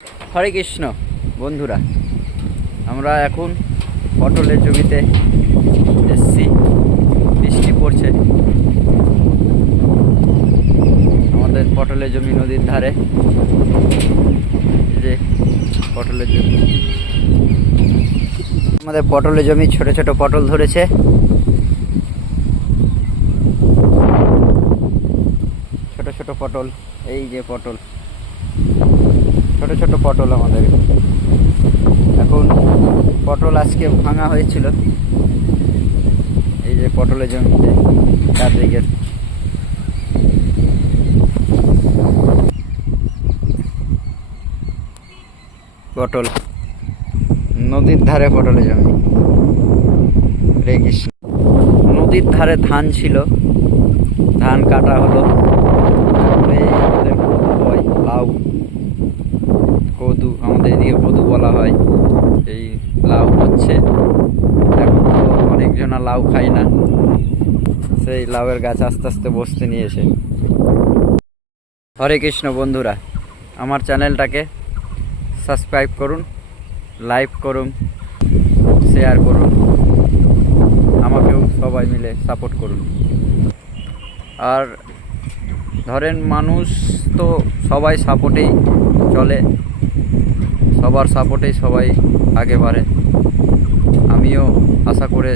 হরে কৃষ্ণ বন্ধুরা, আমরা এখন পটলের জমিতে এসছি। বৃষ্টি পড়ছে। আমাদের পটলের জমি নদীর ধারে। যে পটলের জমি, আমাদের পটলের জমি ছোট ছোট পটল ধরেছে। ছোট ছোট পটল, এই যে পটল, ছোট ছোট পটল আমাদের। এখন পটল আজকে ভাঙা হয়েছিল। এই যে পটলের জমিতে চারদিকের পটল, নদীর ধারে পটলের জমি। হরে কৃষ্ণ। নদীর ধারে ধান ছিল, ধান কাটা হলো। তারপরে আমাদের কদু হয়, লাউ, কদু আমাদের এদিকে কদু বলা হয়। এই লাউ হচ্ছে। এখন তো অনেকজনা লাউ খায় না, সেই লাউয়ের গাছ আস্তে আস্তে বসতে নিয়েছে। হরে কৃষ্ণ বন্ধুরা, আমার চ্যানেলটাকে সাবস্ক্রাইব করুন, লাইক করুন, শেয়ার করুন, আমাকেও সবাই মিলে সাপোর্ট করুন। আর ধরেন মানুষ তো সবাই সাপোর্টেই চলে, সবার সাপোর্টেই সবাই আগে বাড়ে। আমিও আশা করে